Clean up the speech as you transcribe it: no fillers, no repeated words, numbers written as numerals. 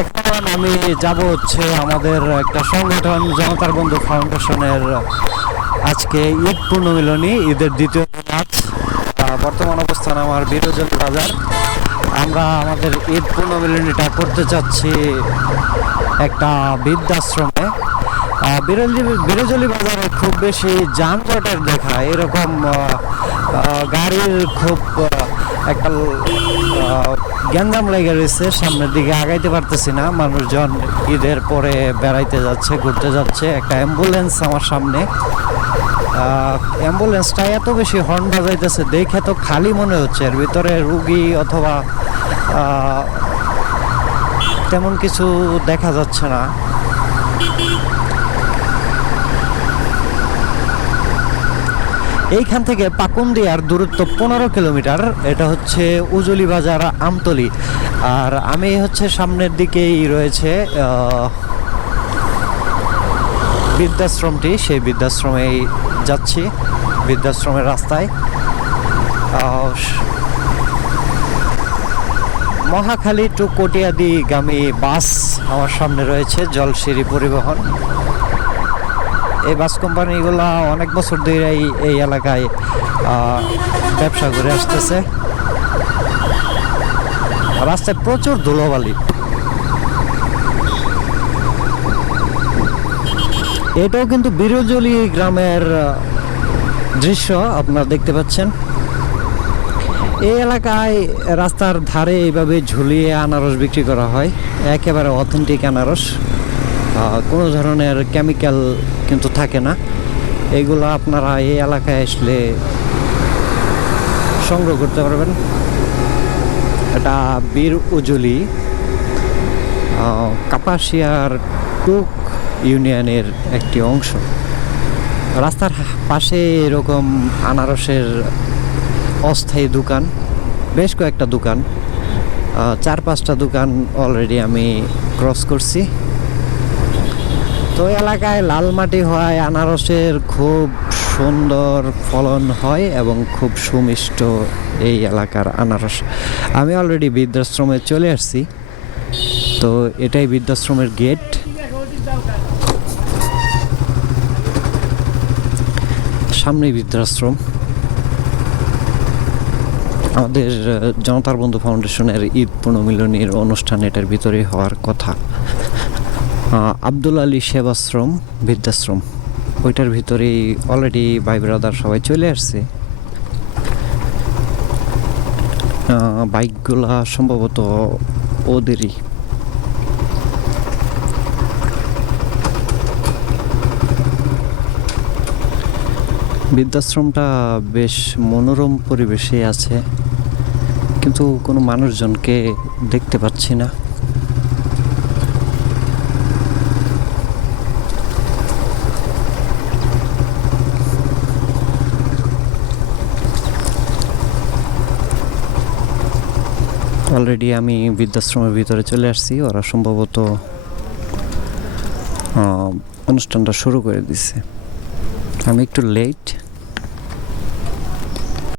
এখন আমি যাব হচ্ছে আমাদের একটা সংগঠন জনতার বন্ধু ফাউন্ডেশনের আজকে ঈদ পূর্ণমিলনী, ঈদের দ্বিতীয় দিন আজ। বর্তমান অবস্থান আমার বিরোজল বাজার। আমরা আমাদের ঈদ পূর্ণমিলনীটা করতে চাচ্ছি একটা বৃদ্ধাশ্রমে। বিরোজলি বাজারে খুব বেশি যানজটের দেখা, এরকম গাড়ির খুব একটা গ্যাঞ্জাম লেগে রয়েছে। সামনের দিকে আগাইতে পারতেছি না। মানুষজন ঈদের পরে বেড়াইতে যাচ্ছে, ঘুরতে যাচ্ছে। একটা অ্যাম্বুলেন্স আমার সামনে, অ্যাম্বুলেন্সটা এত বেশি হর্ন বাজাইতেছে দেখে তো খালি মনে হচ্ছে, এর ভিতরে রুগী অথবা তেমন কিছু দেখা যাচ্ছে না। এইখান থেকে পাকুন্দিয়ার দূরত্ব 15 কিলোমিটার। এটা হচ্ছে উজলি বাজার, আমতলি। আর আমি হচ্ছে সামনের দিকেই রয়েছে বৃদ্ধাশ্রমটি, সেই বৃদ্ধাশ্রমেই যাচ্ছি, বৃদ্ধাশ্রমের রাস্তায়। মহাখালী টু কটিয়াদি গামী বাস আমার সামনে রয়েছে, জলশিরি পরিবহন। এই বাস কোম্পানিগুলো অনেক বছর ধরেই এই এলাকায় ব্যবসা করে আসতেছে। রাস্তায় প্রচুর ধুলোবালি। এটাও কিন্তু বিরোজলি গ্রামের দৃশ্য আপনারা দেখতে পাচ্ছেন। এই এলাকায় রাস্তার ধারে এইভাবে ঝুলিয়ে আনারস বিক্রি করা হয়, একেবারে অথেন্টিক আনারস, কোনো ধরনের কেমিক্যাল কিন্তু থাকে না। এগুলো আপনারা এই এলাকায় আসলে সংগ্রহ করতে পারবেন। এটা বীর উজলি কাপাসিয়ার টুক ইউনিয়নের একটি অংশ। রাস্তার পাশে এরকম আনারসের অস্থায়ী দোকান, বেশ কয়েকটা দোকান, 4-5টা দোকান অলরেডি আমি ক্রস করছি। তো এলাকায় লাল মাটি হয়, আনারসের খুব সুন্দর ফলন হয় এবং খুব সুমিষ্ট এই এলাকার আনারস। আমি অলরেডি বৃদ্ধাশ্রমে চলে আসছি। তো এটাই বৃদ্ধাশ্রমের গেট। সামনেই বৃদ্ধাশ্রম। আমাদের জনতার বন্ধু ফাউন্ডেশনের ঈদ পূর্ণমিলনীর অনুষ্ঠান এটার ভিতরে হওয়ার কথা। আব্দুল আলী সেবাশ্রম বৃদ্ধাশ্রম, ওইটার ভিতরেই অলরেডি ভাই ব্রাদার সবাই চলে আসছে। বাইকগুলা সম্ভবত ওদেরই। বৃদ্ধাশ্রমটা বেশ মনোরম পরিবেশে আছে, কিন্তু কোনো মানুষজনকে দেখতে পাচ্ছি না। অলরেডি আমি বৃদ্ধাশ্রমের ভিতরে চলে আসছি। ওরা সম্ভবত অনুষ্ঠানটা শুরু করে দিছে। আমি একটু লেট।